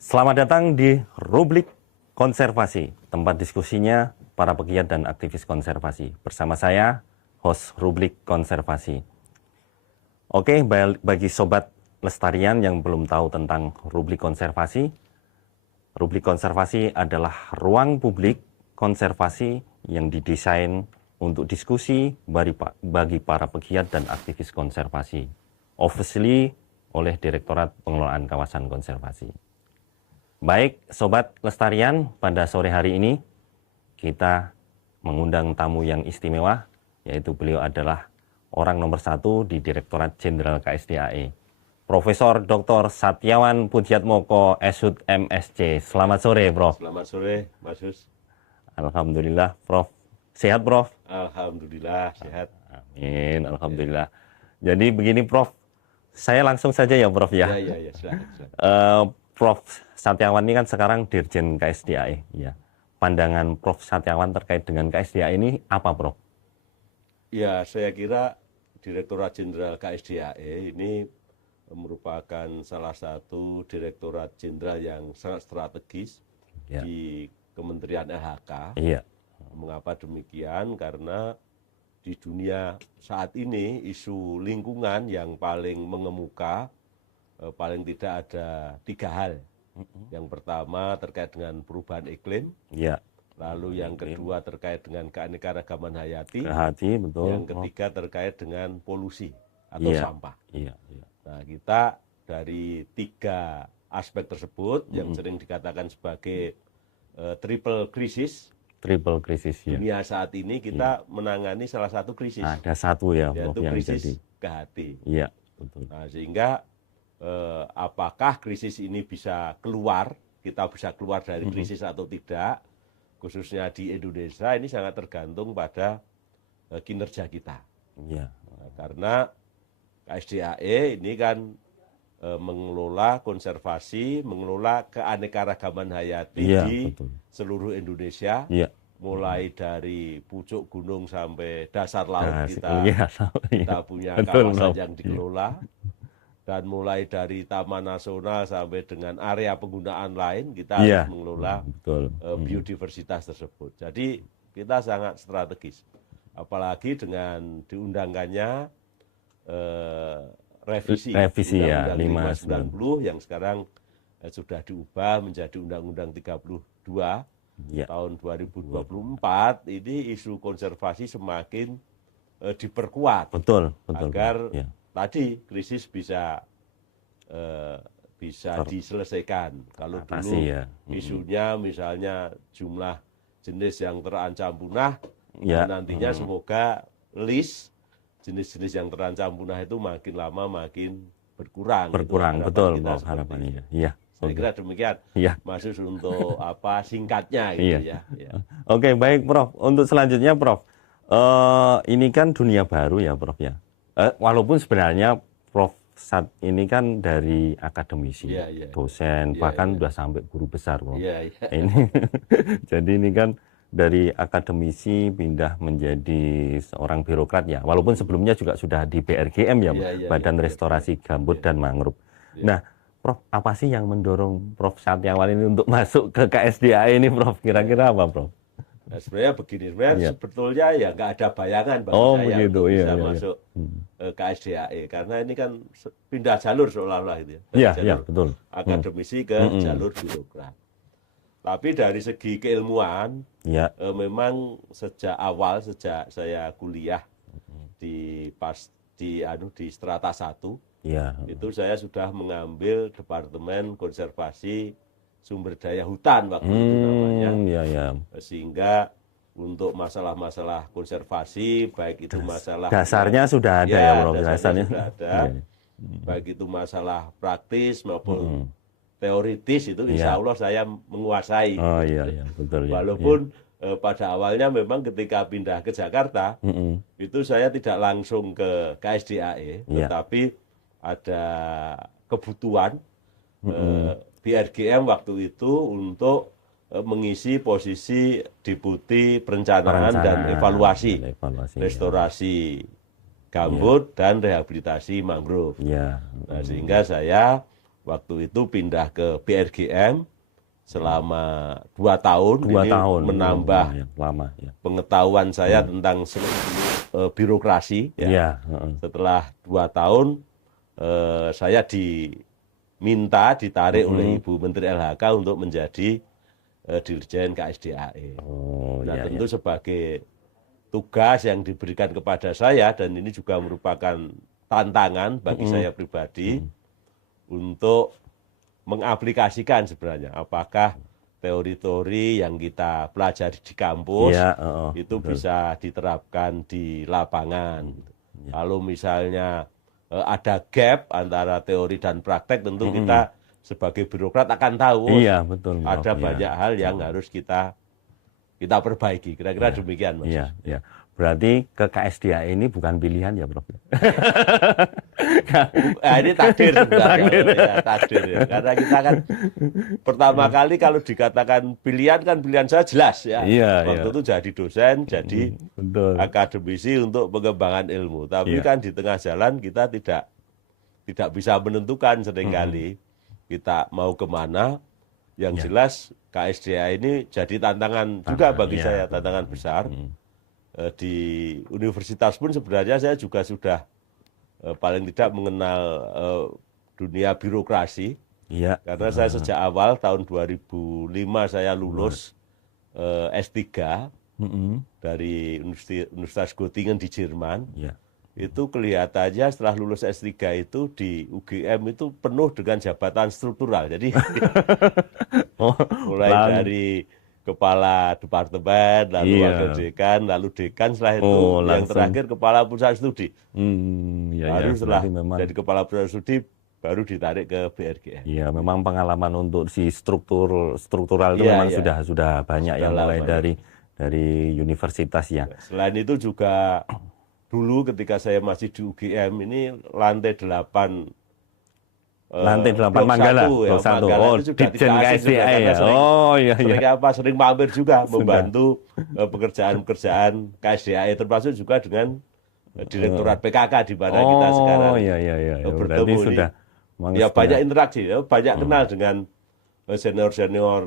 Selamat datang di Rubrik Konservasi, tempat diskusinya para pegiat dan aktivis konservasi. Bersama saya, host Rubrik Konservasi. Oke, bagi sobat lestarian yang belum tahu tentang Rubrik Konservasi adalah ruang publik konservasi yang didesain untuk diskusi bagi para pegiat dan aktivis konservasi, officially oleh Direktorat Pengelolaan Kawasan Konservasi. Baik, Sobat Lestarian, pada sore hari ini kita mengundang tamu yang istimewa, yaitu beliau adalah orang nomor 1 di Direktorat Jenderal KSDAE, Profesor Dr. Satyawan Pujiatmoko, Shud MSc. Selamat sore, Prof. Selamat sore, Mas Yus. Alhamdulillah, Prof. Sehat, Prof? Alhamdulillah, sehat. Amin, Alhamdulillah. Jadi begini, Prof. Saya langsung saja ya, Prof, ya. Ya, silakan. Prof. Satyawan ini kan sekarang Dirjen KSDAE, ya. Pandangan Prof. Satyawan terkait dengan KSDAE ini apa, Prof? Ya, saya kira Direktorat Jenderal KSDAE ini merupakan salah satu Direktorat Jenderal yang sangat strategis Ya. di Kementerian LHK. Iya. Mengapa demikian? Karena di dunia saat ini isu lingkungan yang paling mengemuka, paling tidak ada 3 hal. Yang pertama terkait dengan perubahan iklim, Iya. lalu yang kedua terkait dengan keanekaragaman hayati, Betul. yang ketiga terkait dengan polusi atau Iya. sampah. Iya. Nah, kita dari 3 aspek tersebut yang sering dikatakan sebagai triple krisis, Triple krisis, ya. dunia saat ini kita menangani salah satu krisis, Ada satu ya, Prof, yaitu yang krisis jadi. kehati. Iya, betul. Nah, sehingga apakah krisis ini bisa keluar, kita bisa keluar dari krisis atau tidak, khususnya di Indonesia ini sangat tergantung pada kinerja kita. Iya. Nah, karena KSDAE ini kan mengelola konservasi, mengelola keanekaragaman hayati Iya, di betul. seluruh Indonesia, Iya. mulai dari pucuk gunung sampai dasar laut Nah, kita, iya, kita punya Betul, kawasan Prof. yang dikelola, dan mulai dari taman nasional sampai dengan area penggunaan lain kita Iya. harus mengelola Betul. biodiversitas tersebut. Jadi kita sangat strategis, apalagi dengan diundangkannya revisi ya, Undang-Undang 590 yang sekarang sudah diubah menjadi Undang-Undang 32 Iya. tahun 2024. Ini isu konservasi semakin diperkuat Betul. agar Iya. tadi krisis bisa diselesaikan. Kalau dulu Atasi, ya. isunya misalnya jumlah jenis yang terancam punah, Ya. nantinya semoga list jenis-jenis yang terancam punah itu makin lama makin berkurang. Berkurang, Itu betul, kita Prof, seperti harapannya. itu. Iya. Saya kira demikian. Iya. Masuk untuk singkatnya gitu Iya. ya. Oke, baik, Prof. Untuk selanjutnya, Prof. Ini kan dunia baru ya, Prof, ya. Walaupun sebenarnya Prof Sat ini kan dari akademisi, Iya. dosen, Iya, bahkan iya. udah sampai guru besar, Prof. Iya. Ini jadi ini kan dari akademisi pindah menjadi seorang birokrat ya. Walaupun sebelumnya juga sudah di BRGM ya, Iya, Badan iya, Restorasi Gambut dan Mangrove. Iya. Nah, Prof, apa sih yang mendorong Prof Satyawan ini untuk masuk ke KSDAE ini, Prof? Kira-kira apa, Prof? Nah, sebenarnya begini, Iya. sebetulnya ya nggak ada bayangan bagi Oh, saya begitu, untuk iya, bisa iya. masuk KSDAE, karena ini kan pindah jalur seolah-olah gitu ya. Dari Iya, jalur iya, betul. akademisi ke jalur birokrat. Tapi dari segi keilmuan, Ya, memang sejak awal, sejak saya kuliah di strata 1, ya. itu saya sudah mengambil Departemen Konservasi Sumber Daya Hutan waktu itu namanya. Ya. Sehingga untuk masalah-masalah konservasi, baik itu masalah Dasarnya sudah ada ya, Prof. dasarnya sudah ada, Iya. baik itu masalah praktis maupun teoritis, itu insya Allah saya menguasai. Oh iya, betul ya. Walaupun pada awalnya memang ketika pindah ke Jakarta, itu saya tidak langsung ke KSDAE, Iya. tetapi ada kebutuhan BRGM waktu itu untuk mengisi posisi Deputi Perencanaan dan Evaluasi, Restorasi Gambut dan Rehabilitasi Mangrove. Ya. Nah, sehingga saya Waktu itu pindah ke BRGM selama 2 tahun. 2 ini tahun. menambah lama ya. pengetahuan saya tentang birokrasi. Ya. Iya, Setelah 2 tahun, saya ditarik oleh Ibu Menteri LHK untuk menjadi Dirjen KSDAE. Oh, Nah, iya, tentu sebagai tugas yang diberikan kepada saya, dan ini juga merupakan tantangan bagi saya pribadi untuk mengaplikasikan sebenarnya apakah teori-teori yang kita pelajari di kampus iya, itu bisa diterapkan di lapangan. Kalau misalnya ada gap antara teori dan praktek, tentu kita sebagai birokrat akan tahu iya, betul, Prof. ada Iya. banyak hal yang harus kita perbaiki. Kira-kira demikian, Mas. Iya, iya. Berarti ke KSDA ini bukan pilihan ya, Prof. Ini takdir sebenarnya. Ya, takdir ya. Karena kita kan pertama kali kalau dikatakan pilihan, kan pilihan saya jelas ya. Iya, Waktu iya. itu jadi dosen, jadi Betul. akademisi untuk pengembangan ilmu. Tapi Iya. kan di tengah jalan kita tidak bisa menentukan seringkali kita mau kemana. Yang jelas KSDA ini jadi tantangan juga bagi saya, tantangan besar. Di universitas pun sebenarnya saya juga sudah paling tidak mengenal dunia birokrasi. Iya. Karena saya sejak awal tahun 2005 saya lulus S3 dari Universitas Göttingen di Jerman. Iya. Itu kelihatannya setelah lulus S3 itu di UGM itu penuh dengan jabatan struktural. Jadi mulai dari kepala departemen, lalu wakil dekan, lalu dekan, setelah itu yang terakhir kepala pusat studi. Baru setelah jadi kepala pusat studi baru ditarik ke BRGM. Iya, memang pengalaman untuk si struktural itu memang sudah banyak yang mulai dari universitas ya. Selain itu juga dulu ketika saya masih di UGM ini lantai 8 Manggala, Blok 1. Oh, Ditjen KSDA ya. Oh, iya, iya. Sering mampir juga membantu pekerjaan-pekerjaan KSDA, termasuk juga dengan Direktorat PKK di mana kita sekarang bertemu ini. Ya banyak interaksi, banyak kenal dengan senior-senior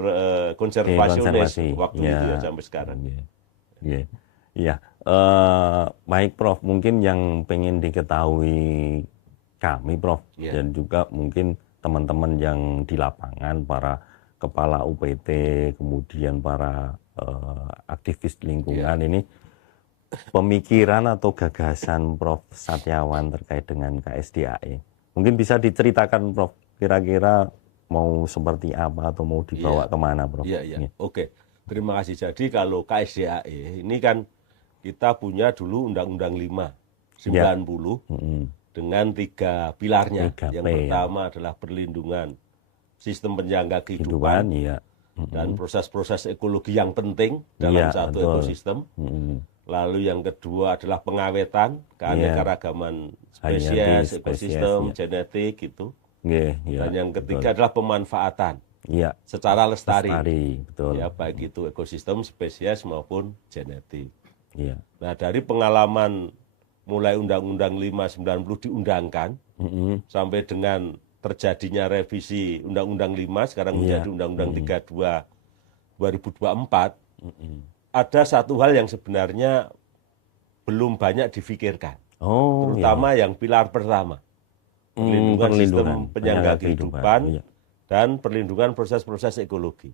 konservasionis waktu itu ya sampai sekarang. Iya. Iya. Baik, Prof. Mungkin yang pengen diketahui kami, Prof, dan juga mungkin teman-teman yang di lapangan, para kepala UPT, kemudian para aktivis lingkungan ini, pemikiran atau gagasan Prof Satyawan terkait dengan KSDAE. Mungkin bisa diceritakan, Prof, kira-kira mau seperti apa atau mau dibawa kemana, Prof? Iya. Oke, terima kasih. Jadi kalau KSDAE ini kan kita punya dulu Undang-Undang 5 90 dengan 3 pilarnya. Yang pertama adalah perlindungan sistem penyangga kehidupan dan proses-proses ekologi yang penting dalam satu ekosistem. Lalu yang kedua adalah pengawetan keanekaragaman spesies, ekosistem, genetik itu. Dan yang ketiga adalah pemanfaatan secara lestari. Betul. Ya, baik itu ekosistem, spesies maupun genetik. Nah, dari pengalaman mulai Undang-Undang 5 90 diundangkan sampai dengan terjadinya revisi Undang-Undang 5 sekarang menjadi Undang-Undang 32 2024, ada satu hal yang sebenarnya belum banyak difikirkan, terutama yang pilar pertama, perlindungan sistem penyangga kehidupan dan perlindungan proses-proses ekologi.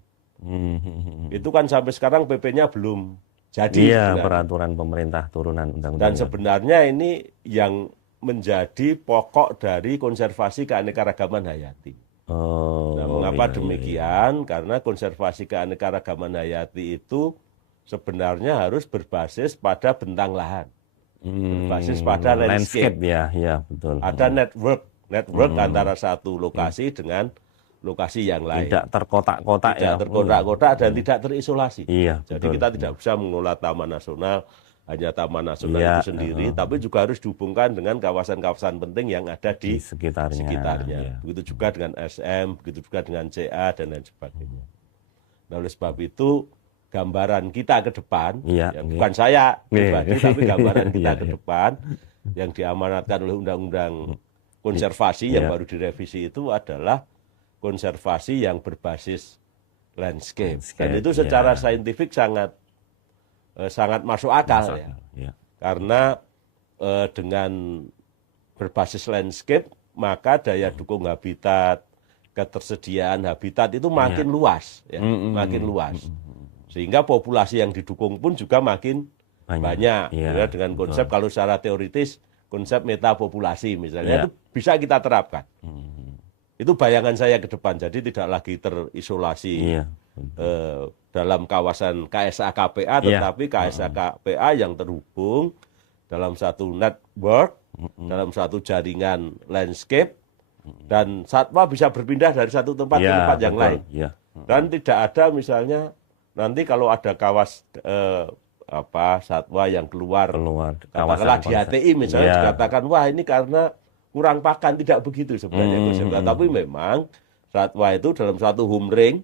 Itu kan sampai sekarang PP-nya belum jadi. Iya, peraturan pemerintah turunan undang-undang. Dan sebenarnya ini yang menjadi pokok dari konservasi keanekaragaman hayati. Nah, mengapa demikian? Karena konservasi keanekaragaman hayati itu sebenarnya harus berbasis pada bentang lahan, berbasis pada landscape. Ya, betul. Ada network antara satu lokasi dengan lokasi yang lain. Tidak terkotak-kotak tidak terkotak-kotak dan tidak terisolasi. Jadi kita tidak bisa mengelola taman nasional hanya taman nasional itu sendiri, tapi juga harus dihubungkan dengan kawasan-kawasan penting yang ada di sekitarnya. Begitu juga dengan SM, begitu juga dengan CA dan lain sebagainya. Nah, oleh sebab itu gambaran kita ke depan, bukan saya pribadi, tapi gambaran kita ke depan yang diamanatkan oleh Undang-Undang konservasi yang baru direvisi itu adalah konservasi yang berbasis landscape. Dan itu secara saintifik sangat masuk akal ya. Karena dengan berbasis landscape maka daya dukung habitat, ketersediaan habitat itu makin luas ya, makin luas. Sehingga populasi yang didukung pun juga makin banyak. Ya, dengan konsep kalau secara teoritis konsep metapopulasi misalnya itu bisa kita terapkan. Itu bayangan saya ke depan. Jadi tidak lagi terisolasi dalam kawasan KSA KPA, tetapi KSA KPA yang terhubung dalam satu network, dalam satu jaringan landscape, dan satwa bisa berpindah dari satu tempat ke tempat yang lain. Dan tidak ada misalnya nanti kalau ada satwa yang keluar katakanlah di HTI misalnya dikatakan wah ini karena kurang pakan, tidak begitu sebenarnya. Tapi memang satwa itu dalam satu home ring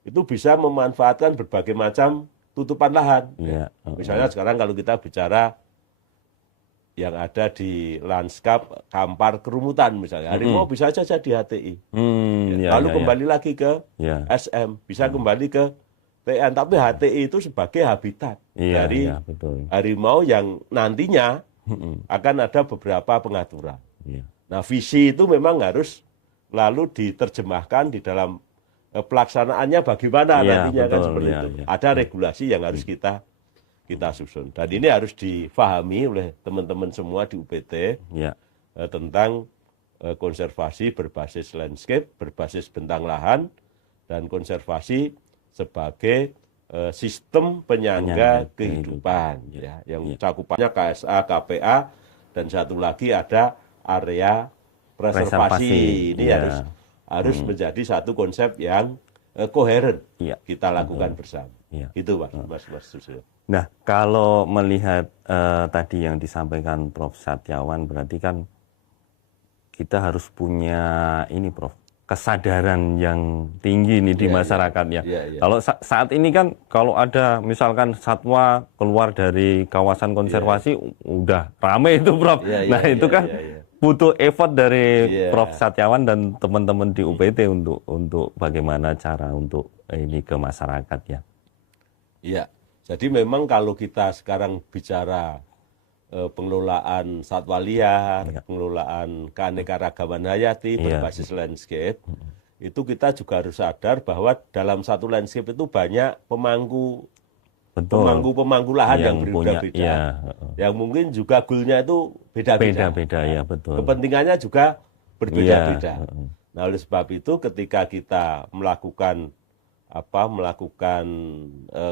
itu bisa memanfaatkan berbagai macam tutupan lahan. Misalnya sekarang kalau kita bicara yang ada di lanskap Kampar Kerumutan misalnya, harimau bisa saja di HTI. Lalu kembali lagi ke SM, bisa kembali ke TN, tapi HTI itu sebagai habitat dari harimau yang nantinya akan ada beberapa pengaturan. Nah, visi itu memang harus lalu diterjemahkan di dalam pelaksanaannya bagaimana nantinya kan seperti itu. Ada regulasi yang harus kita susun. Dan ini harus difahami oleh teman-teman semua di UPT tentang konservasi berbasis landscape, berbasis bentang lahan, dan konservasi sebagai sistem penyangga kehidupan yang cakupannya KSA, KPA, dan satu lagi ada area preservasi. Ini harus menjadi satu konsep yang koheren kita lakukan bersama. Itu Mas Susilo. Nah, kalau melihat tadi yang disampaikan Prof. Satyawan, berarti kan kita harus punya ini Prof, kesadaran yang tinggi nih di masyarakat ya. Kalau saat ini kan kalau ada misalkan satwa keluar dari kawasan konservasi udah rame itu Prof. Nah, itu kan butuh effort dari Prof. Satyawan dan teman-teman di UPT untuk bagaimana cara untuk ini ke masyarakat ya. Iya. Jadi memang kalau kita sekarang bicara pengelolaan satwa liar, pengelolaan keanekaragaman hayati berbasis landscape, itu kita juga harus sadar bahwa dalam satu landscape itu banyak pemangku lahan yang berbeda-beda. Yang mungkin juga goalnya itu beda-beda. Kepentingannya juga berbeda-beda. Nah, oleh sebab itu ketika kita melakukan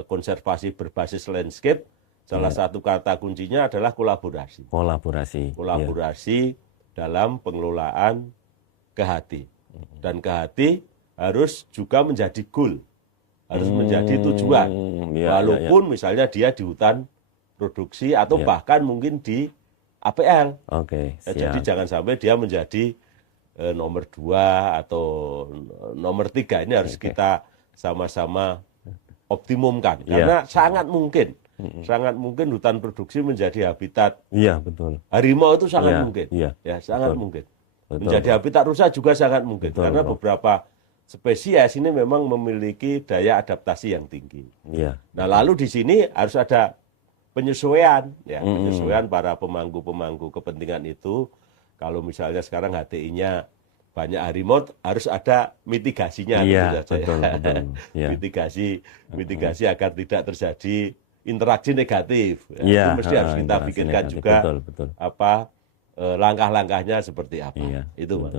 konservasi berbasis landscape, salah satu kata kuncinya adalah kolaborasi. Kolaborasi dalam pengelolaan kehati. Dan kehati harus juga menjadi goal, harus menjadi tujuan. Walaupun misalnya dia di hutan produksi atau bahkan mungkin di APL. Jadi jangan sampai dia menjadi nomor 2 atau nomor 3. Ini harus kita sama-sama optimumkan. Karena sangat mungkin hutan produksi menjadi habitat. Harimau itu sangat mungkin. Sangat mungkin. Menjadi habitat rusa juga sangat mungkin. Karena beberapa spesies ini memang memiliki daya adaptasi yang tinggi. Nah, lalu di sini harus ada penyesuaian, penyesuaian para pemangku kepentingan itu. Kalau misalnya sekarang HTI-nya banyak harimau, harus ada mitigasinya. Betul. Mitigasi agar tidak terjadi interaksi negatif. Itu mesti harus kita pikirkan juga. Langkah-langkahnya seperti apa. Itu Mas.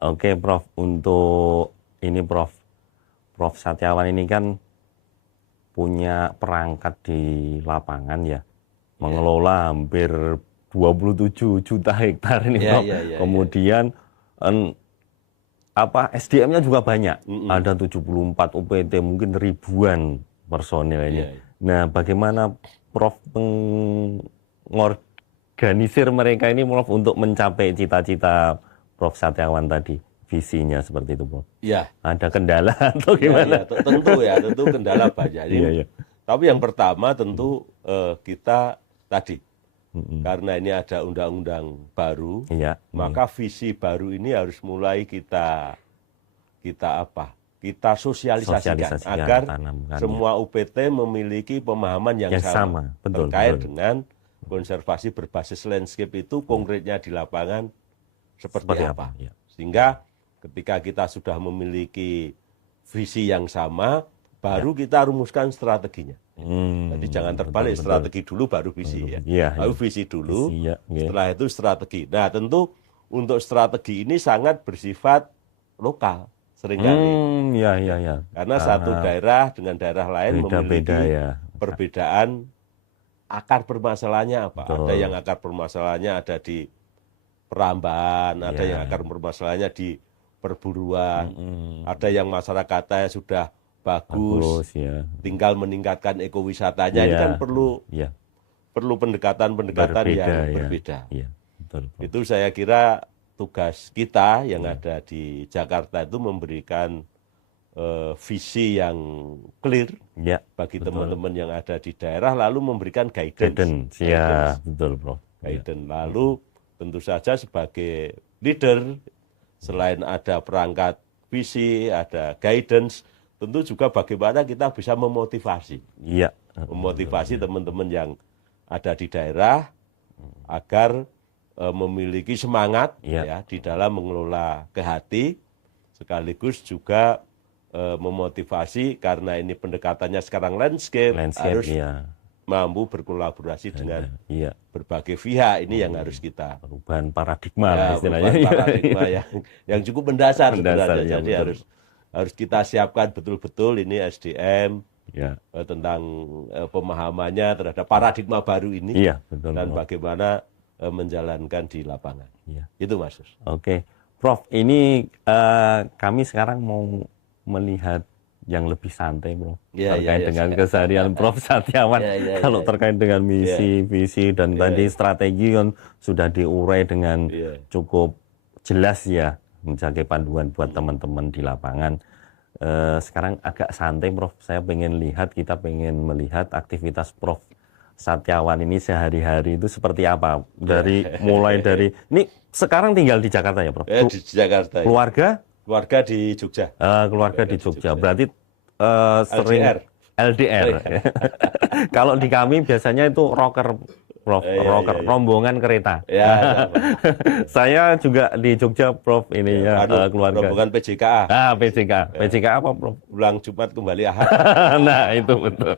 Oke Prof, untuk ini Prof Satyawan ini kan punya perangkat di lapangan ya, mengelola hampir 27 juta hektar ini Prof. Kemudian SDM-nya juga banyak, ada 74 UPT, mungkin ribuan personil ini. Nah, bagaimana Prof mengorganisir mereka ini Prof untuk mencapai cita-cita Prof Satyawan tadi, visinya seperti itu Prof? Ada kendala atau gimana? Tentu kendala banyak. Tapi yang pertama tentu kita tadi karena ini ada undang-undang baru, Iya. maka visi baru ini harus mulai kita sosialisasikan agar tanamkan, semua UPT memiliki pemahaman yang yang sama betul, terkait betul. dengan konservasi berbasis landscape itu konkretnya di lapangan seperti apa. Ya. Sehingga ketika kita sudah memiliki visi yang sama, baru kita rumuskan strateginya. Jadi jangan terbalik, betul. strategi dulu baru visi ya. Iya, Lalu visi dulu, visi, ya. setelah itu strategi. Nah tentu untuk strategi ini sangat bersifat lokal seringkali. Ya. Karena satu daerah dengan daerah lain Beda-beda, memiliki ya. perbedaan akar permasalahannya apa. Betul. Ada yang akar permasalahannya ada di perambahan, ada yang akar permasalahannya di perburuan, ada yang masyarakatnya sudah bagus, ya. tinggal meningkatkan ekowisatanya. Ini kan perlu pendekatan-pendekatan yang berbeda. Ya, betul. Itu saya kira tugas kita yang ada di Jakarta itu memberikan visi yang clear bagi teman-teman yang ada di daerah, lalu memberikan guidance. Ya, betul, Prof. Guidance. Lalu tentu saja sebagai leader, selain ada perangkat visi, ada guidance, tentu juga bagaimana kita bisa memotivasi. Iya. Memotivasi teman-teman yang ada di daerah agar memiliki semangat ya di dalam mengelola kehati, sekaligus juga memotivasi karena ini pendekatannya sekarang landscape harus mampu berkolaborasi dengan berbagai pihak. Ini yang harus kita perubahan paradigma istilahnya. Perubahan paradigma yang cukup mendasar sebenarnya. Jadi harus kita siapkan betul-betul ini SDM tentang pemahamannya terhadap paradigma baru ini dan bagaimana menjalankan di lapangan. Itu Mas. Oke, Prof. Ini kami sekarang mau melihat yang lebih santai, Bro, terkait dengan keseharian Prof. Satiawan. Kalau terkait dengan misi, visi, dan tadi strategi kan sudah diurai dengan cukup jelas ya, menjadi panduan buat teman-teman di lapangan. Sekarang agak santai, Prof. Saya kita pengen melihat aktivitas Prof. Satiawan ini sehari-hari itu seperti apa? Mulai dari ini sekarang tinggal di Jakarta ya, Prof? Di Jakarta. Keluarga di Jogja. Keluarga di Jogja. Berarti sering LDR. Kalau di kami biasanya itu rocker, Prof. Rombongan kereta. Saya juga di Jogja, Prof. Ini keluarga. Rombongan PJKA. PJKA apa, Prof? Pulang Jumat kembali Ahad. Nah, itu betul.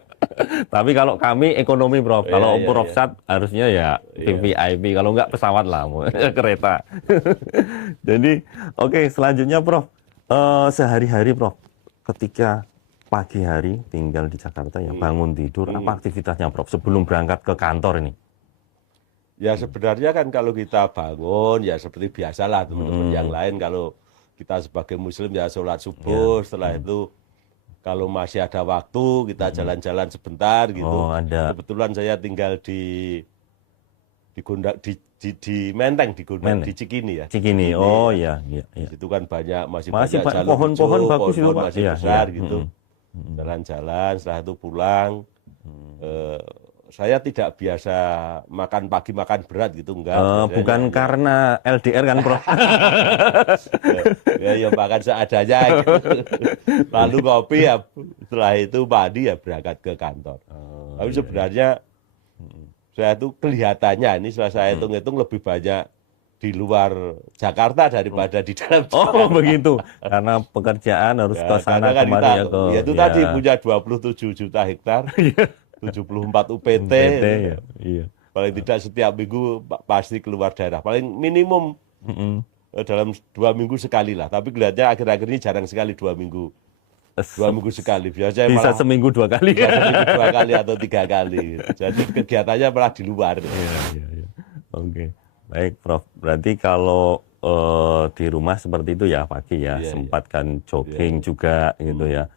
Tapi kalau kami ekonomi, Prof. Kalau Prof Sat harusnya ya VVIP. Kalau enggak pesawat lah, kereta. Jadi, oke, selanjutnya, Prof. Sehari-hari, Prof. Ketika pagi hari tinggal di Jakarta ya, bangun tidur, apa aktivitasnya, Prof? Sebelum berangkat ke kantor ini? Ya sebenarnya kan kalau kita bangun ya seperti biasalah teman-teman yang lain. Kalau kita sebagai Muslim ya sholat subuh, setelah itu kalau masih ada waktu kita jalan-jalan sebentar gitu. Kebetulan saya tinggal di Menteng, di Cikini ya. Cikini, iya. Di situ kan masih banyak jalur pohon-pohon bagus itu, Pak. masih besar gitu. Jalan-jalan, setelah itu pulang. Saya tidak biasa makan pagi, makan berat gitu, enggak. Bukan karena LDR kan, Prof? ya makan seadanya gitu. Lalu kopi ya, setelah itu mandi ya berangkat ke kantor. Tapi sebenarnya saya tuh kelihatannya ini setelah saya hitung-hitung lebih banyak di luar Jakarta daripada di dalam Jakarta. Oh begitu, karena pekerjaan harus ke sana kemari ya. Itu tadi punya 27 juta hektar. 74 UPT, paling tidak setiap minggu pasti keluar daerah, paling minimum dalam 2 minggu sekali lah. Tapi kelihatannya akhir-akhir ini jarang sekali 2 minggu sekali. Biasanya bisa malah seminggu 2 kali. Bisa seminggu 2 kali atau 3 kali. Jadi kegiatannya malah di luar. Oke, baik, Prof. Berarti kalau di rumah seperti itu ya pagi ya, sempatkan jogging juga gitu ya.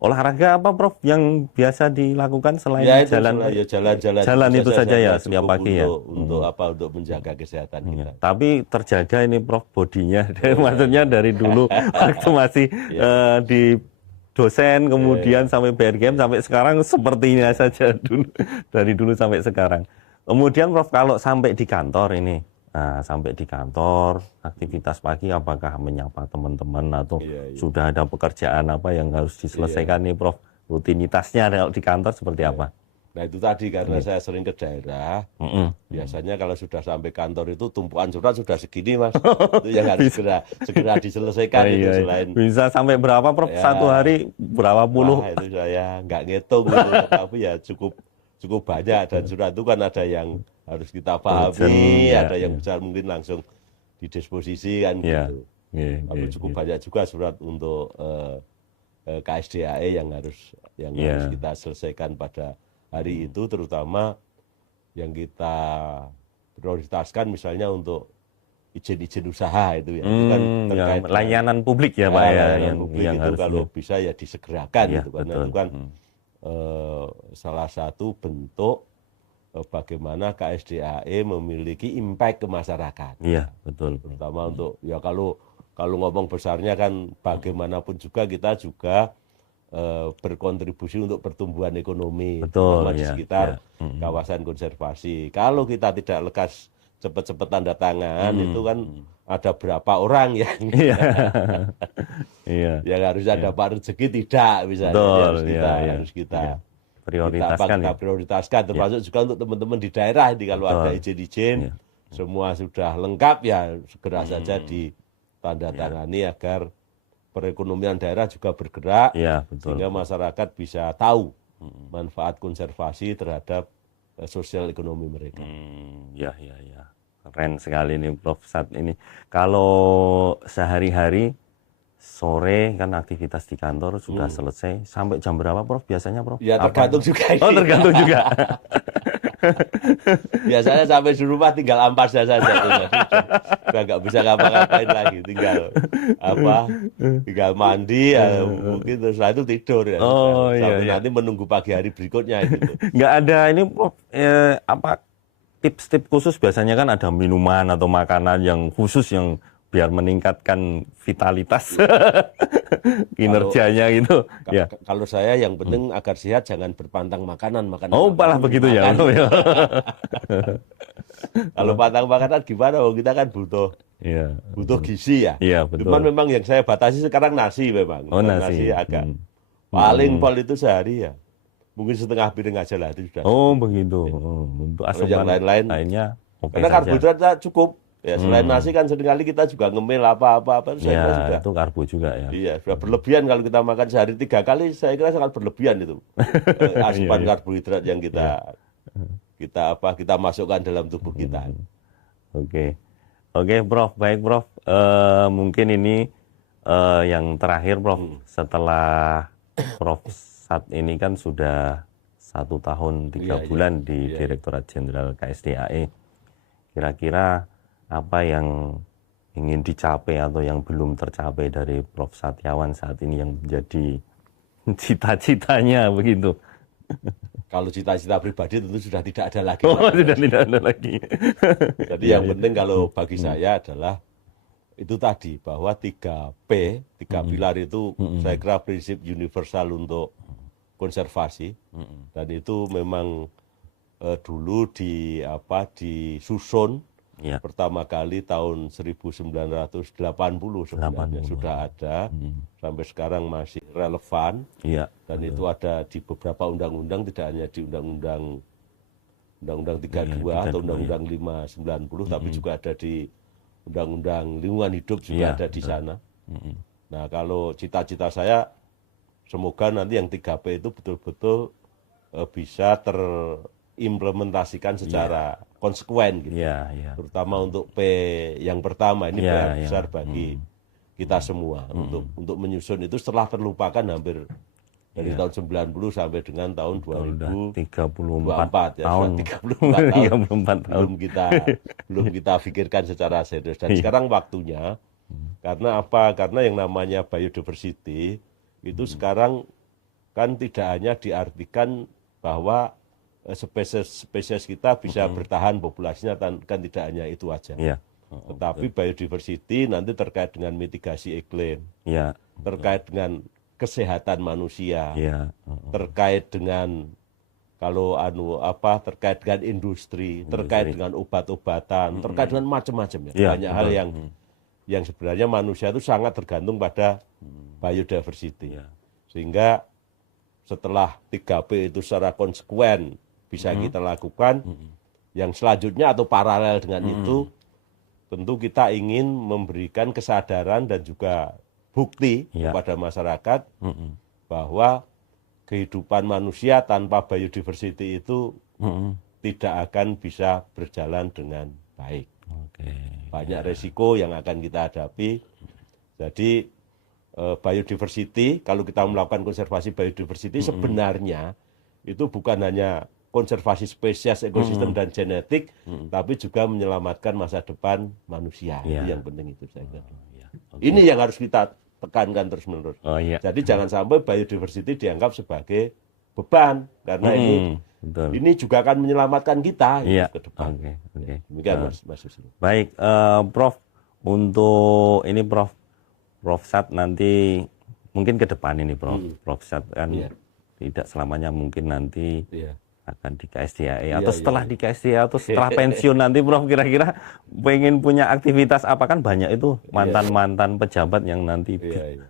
Olahraga apa, Prof, yang biasa dilakukan selain jalan itu saja ya setiap pagi ya? Untuk menjaga kesehatan kita. Tapi terjaga ini, Prof, bodinya. Maksudnya dari dulu waktu masih di dosen, kemudian sampai BRGM, sampai sekarang sepertinya saja dulu. Dari dulu sampai sekarang. Kemudian Prof, kalau sampai di kantor ini, nah, sampai di kantor, aktivitas pagi apakah menyapa teman-teman atau Iya, iya. sudah ada pekerjaan apa yang harus diselesaikan nih Prof? Rutinitasnya kalau di kantor seperti apa? Nah itu tadi karena saya sering ke daerah, Mm-mm. biasanya kalau sudah sampai kantor itu tumpuan surat sudah segini Mas. Itu yang harus segera diselesaikan itu Iya, iya. selain Bisa sampai berapa Prof? Satu ya, hari berapa puluh? wah itu saya nggak ngitung gitu, tapi ya cukup cukup banyak dan surat itu kan ada yang harus kita Urgent, pahami, ya, ada yang ya. bisa mungkin langsung didisposisi kan Iya, gitu. iya, Lalu iya, cukup iya. banyak juga surat untuk KSDAE yang harus Iya. kita selesaikan pada hari itu, terutama yang kita prioritaskan misalnya untuk izin-izin usaha itu ya, itu kan terkait Yang layanan publik ya Pak ya, layanan publik yang itu harus kalau bisa ya disegerakan Iya, gitu karena betul. itu kan salah satu bentuk bagaimana KSDAE memiliki impact ke masyarakat, Iya, betul. terutama untuk ya kalau ngomong besarnya kan bagaimanapun juga kita juga berkontribusi untuk pertumbuhan ekonomi, Betul, terutama di ya, sekitar ya. kawasan konservasi. Kalau kita tidak lekas cepat-cepat tanda tangan, itu kan ada berapa orang yang Iya. Iya. yang harus dapat rezeki tidak misalnya. Jadi Betul, harus kita iya. harus kita Iya. Prioritaskan kita ya. prioritaskan, termasuk juga untuk teman-teman di daerah ini kalau ada Betul. izin-izin Iya. semua sudah lengkap ya segera saja ditandatangani agar perekonomian daerah juga bergerak, Iya, betul. sehingga masyarakat bisa tahu manfaat konservasi terhadap sosial ekonomi mereka. Ya, ya, ya. Keren sekali nih Prof saat ini. Kalau sehari-hari sore kan aktivitas di kantor sudah selesai, sampai jam berapa Prof biasanya Prof? Ya tergantung juga ini. Oh, tergantung juga. Biasanya sampai di rumah tinggal ampasnya saja. Sudah nggak bisa ngapa-ngapain lagi, tinggal mandi ya mungkin terus setelah itu tidur ya. Oh, iya, Sampai iya. nanti menunggu pagi hari berikutnya gitu. Nggak ada ini Prof, apa tips-tips khusus biasanya kan ada minuman atau makanan yang khusus yang biar meningkatkan vitalitas kinerjanya gitu. Ya. Kalau saya yang penting agar sehat jangan berpantang makanan. Oh, malah begitu ya. Makan. Ya. Kalau pantang makanan gimana? Oh, kita kan butuh Iya. gizi ya. Iya, betul. Cuman memang yang saya batasi sekarang nasi memang. Oh, nasi. agak paling pol itu sehari ya. Mungkin setengah piring aja lah itu sudah. Oh, begitu. Oh, untuk Kalau yang asupan lain-lain lainnya oke karena saja. karbohidratnya cukup. Ya, selain nasi kan seringkali kita juga ngemil apa-apa itu saya kira Ya, sudah. itu karbo juga ya. Iya, sudah berlebihan kalau kita makan sehari 3 kali, saya kira sangat berlebihan itu. Asupan karbohidrat yang kita masukkan dalam tubuh kita. Oke. Oke, Prof. Baik, Prof. Mungkin ini yang terakhir, Prof. Setelah Prof saat ini kan sudah 1 tahun 3 bulan di Direktorat Jenderal KSDAE. Kira-kira apa yang ingin dicapai atau yang belum tercapai dari Prof Satyawan saat ini yang menjadi cita-citanya begitu? Kalau cita-cita pribadi tentu sudah tidak ada lagi. Oh, sudah tidak ada lagi. Jadi yang penting kalau bagi saya adalah itu tadi bahwa 3P, 3 pilar itu saya kira prinsip universal untuk konservasi dan itu memang dulu disusun pertama kali tahun 1980 sebenarnya sudah ada sampai sekarang masih relevan dan itu ada di beberapa undang-undang, tidak hanya di Undang-Undang 32 atau Undang-Undang 590 tapi juga ada di Undang-Undang Lingkungan Hidup juga ada di sana. Nah kalau cita-cita saya semoga nanti yang 3P itu betul-betul bisa terimplementasikan secara konsekuen gitu. Terutama untuk P yang pertama ini PR besar bagi kita semua untuk menyusun itu setelah terlupakan hampir dari tahun 90 sampai dengan tahun 2034 ya, tahun. 34 tahun belum kita pikirkan secara serius dan sekarang waktunya karena apa? Karena yang namanya biodiversity itu sekarang kan tidak hanya diartikan bahwa spesies kita bisa bertahan populasinya kan tidak hanya itu aja. Tetapi biodiversity nanti terkait dengan mitigasi iklim, terkait dengan kesehatan manusia, terkait dengan kalau terkait dengan industri, terkait dengan obat-obatan, terkait dengan macam-macam ya. Iya, Banyak hal yang sebenarnya manusia itu sangat tergantung pada biodiversity. Iya. Sehingga setelah 3P itu secara konsekuen bisa kita lakukan, yang selanjutnya atau paralel dengan itu, tentu kita ingin memberikan kesadaran dan juga bukti kepada masyarakat bahwa kehidupan manusia tanpa biodiversity itu tidak akan bisa berjalan dengan baik. Banyak resiko yang akan kita hadapi. Jadi biodiversity, kalau kita melakukan konservasi biodiversity sebenarnya itu bukan hanya konservasi spesies, ekosistem dan genetik, tapi juga menyelamatkan masa depan manusia. Itu yang penting itu saya kira. Ini yang harus kita tekankan terus-menerus. Jadi jangan sampai biodiversity dianggap sebagai beban, karena ini juga akan menyelamatkan kita ke depan. Demikian Mas Yusri. Baik, Prof, untuk ini Prof Sat nanti mungkin ke depan ini Prof Sat kan tidak selamanya mungkin nanti akan di KSDAE atau setelah di KSDAE atau setelah pensiun nanti Prof kira-kira pengen punya aktivitas apa, kan banyak itu mantan-mantan pejabat yang nanti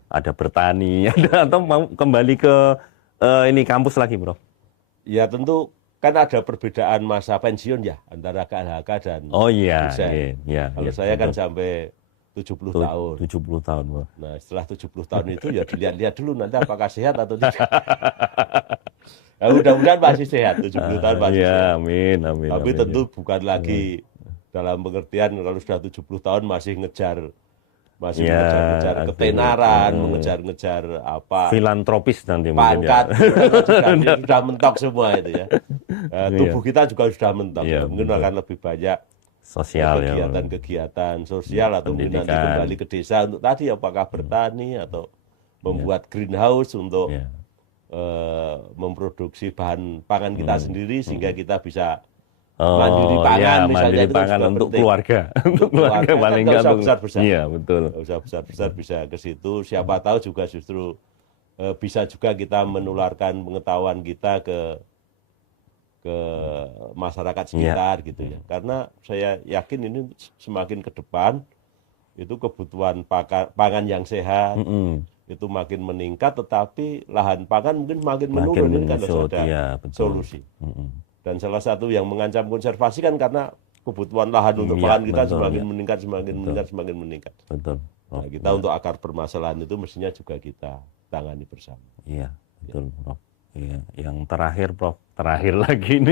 ada bertani atau mau kembali ke ini kampus lagi Prof. Ya tentu kan ada perbedaan masa pensiun ya antara KLHK dan kalau saya kan sampai 70 tahun. 70 tahun, Bro. Nah, setelah 70 tahun itu ya dilihat-lihat dulu nanti apakah sehat atau tidak. Nah, mudah-mudahan masih sehat, 70 tahun masih sehat. Amin. Tapi tentu bukan lagi dalam pengertian kalau sudah 70 tahun masih mengejar ketenaran, mengejar apa filantropis nanti pangkat, sudah mentok semua itu ya. Tubuh kita juga sudah mentok, mungkin akan lebih banyak sosial kegiatan sosial atau mungkin nanti kembali ke desa untuk tadi apakah bertani atau membuat greenhouse untuk memproduksi bahan pangan kita sendiri sehingga kita bisa mandiri pangan misalnya, itu pangan untuk keluarga paling nggak usah besar-besar. Iya, betul. Nggak usah besar-besar, bisa ke situ. Siapa tahu juga justru bisa juga kita menularkan pengetahuan kita ke masyarakat sekitar gitu ya. Karena saya yakin ini semakin ke depan itu kebutuhan pangan yang sehat itu makin meningkat, tetapi lahan pangan mungkin makin menurun, ini kan harus ada solusi. Dan salah satu yang mengancam konservasi kan karena kebutuhan lahan untuk pangan kita semakin meningkat. Betul. Nah, kita untuk akar permasalahan itu mestinya juga kita tangani bersama. Iya, betul, Prof. Iya, yang terakhir Prof, terakhir lagi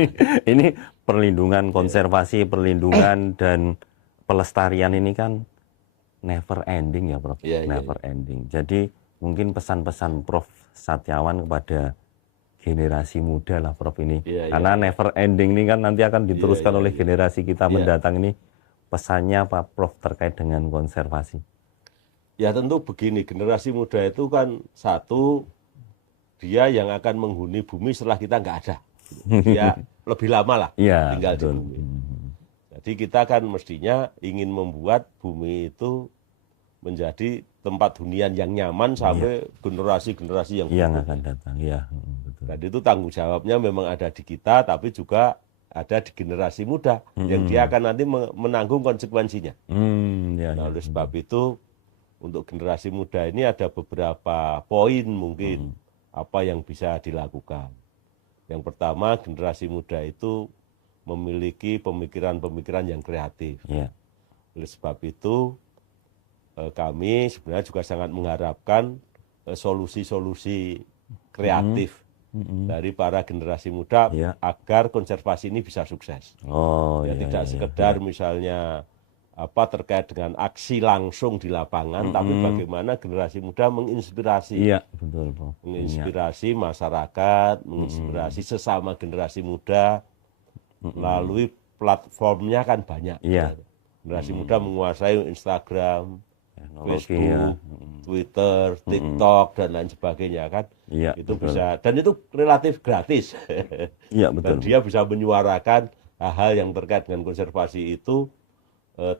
ini perlindungan, konservasi, perlindungan dan pelestarian ini kan never ending ya Prof, never ending. Jadi mungkin pesan-pesan Prof Satyawan kepada generasi muda lah Prof ini, karena never ending ini kan nanti akan diteruskan oleh generasi kita mendatang ini, pesannya apa Prof terkait dengan konservasi? Ya tentu begini, generasi muda itu kan satu, dia yang akan menghuni bumi setelah kita nggak ada. Dia lebih lama lah tinggal di bumi. Jadi kita kan mestinya ingin membuat bumi itu menjadi tempat hunian yang nyaman sampai generasi-generasi yang akan datang. Betul. Dan itu tanggung jawabnya memang ada di kita, tapi juga ada di generasi muda yang dia akan nanti menanggung konsekuensinya. Oleh sebab itu untuk generasi muda ini ada beberapa poin mungkin apa yang bisa dilakukan. Yang pertama, generasi muda itu memiliki pemikiran-pemikiran yang kreatif. Oleh sebab itu kami sebenarnya juga sangat mengharapkan solusi-solusi kreatif dari para generasi muda agar konservasi ini bisa sukses. Tidak sekedar misalnya terkait dengan aksi langsung di lapangan, tapi bagaimana generasi muda menginspirasi, menginspirasi masyarakat, menginspirasi sesama generasi muda, melalui platformnya kan banyak. Generasi muda menguasai Instagram, Facebook, Twitter, TikTok dan lain sebagainya kan, itu bisa, dan itu relatif gratis. Dan dia bisa menyuarakan hal-hal yang terkait dengan konservasi itu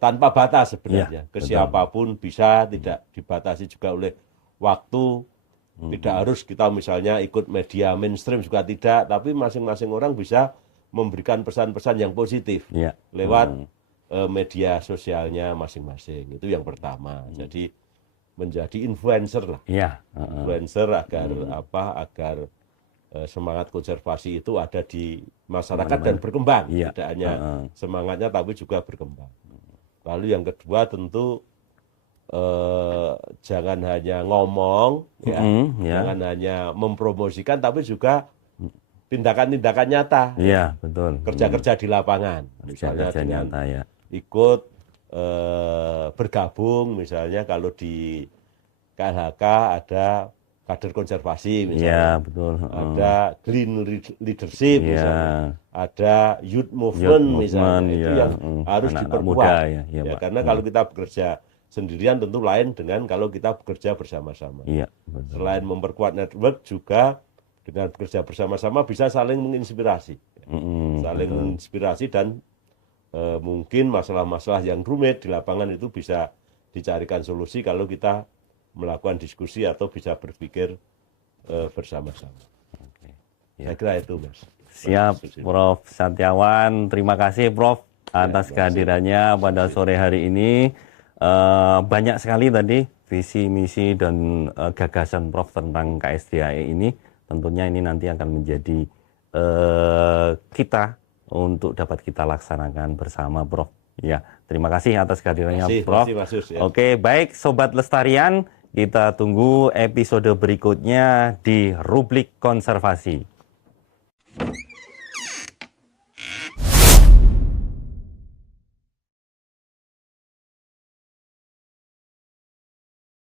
tanpa batas sebenarnya, ke siapapun bisa, tidak dibatasi juga oleh waktu Tidak harus kita misalnya ikut media mainstream juga tidak, tapi masing-masing orang bisa memberikan pesan-pesan yang positif Ya. lewat media sosialnya masing-masing. Itu yang pertama. Jadi menjadi influencer lah. Ya. Influencer agar semangat konservasi itu ada di masyarakat dan berkembang. Iya. Tidak hanya semangatnya tapi juga berkembang. Lalu yang kedua tentu jangan hanya ngomong, ya, jangan hanya mempromosikan, tapi juga tindakan-tindakan nyata, Iya, betul. kerja-kerja di lapangan, misalnya Kerja dengan nyata, ya. ikut bergabung, misalnya kalau di KLHK ada kader konservasi, Iya, misalnya, betul. ada green leadership, Iya. misalnya, ada youth movement, misalnya, itu ya. yang harus Anak-anak diperkuat, muda, ya, ya, Pak. karena kalau kita bekerja sendirian tentu lain dengan kalau kita bekerja bersama-sama. Iya, betul. Selain memperkuat network juga dengan bekerja bersama-sama bisa saling menginspirasi, saling menginspirasi dan mungkin masalah-masalah yang rumit di lapangan itu bisa dicarikan solusi kalau kita melakukan diskusi atau bisa berpikir bersama-sama. Ya. Saya kira itu, Mas. Siap, Prof. Satyawan. Terima kasih, Prof, atas kehadirannya pada sore hari ini. Banyak sekali tadi visi, misi, dan gagasan Prof tentang KSDAE ini. Tentunya ini nanti akan menjadi kita untuk dapat kita laksanakan bersama, Prof. Ya, terima kasih atas kehadirannya, Prof. Terima kasih, Mas Yus, ya. Oke, baik, Sobat Lestarian. Kita tunggu episode berikutnya di Rubrik Konservasi.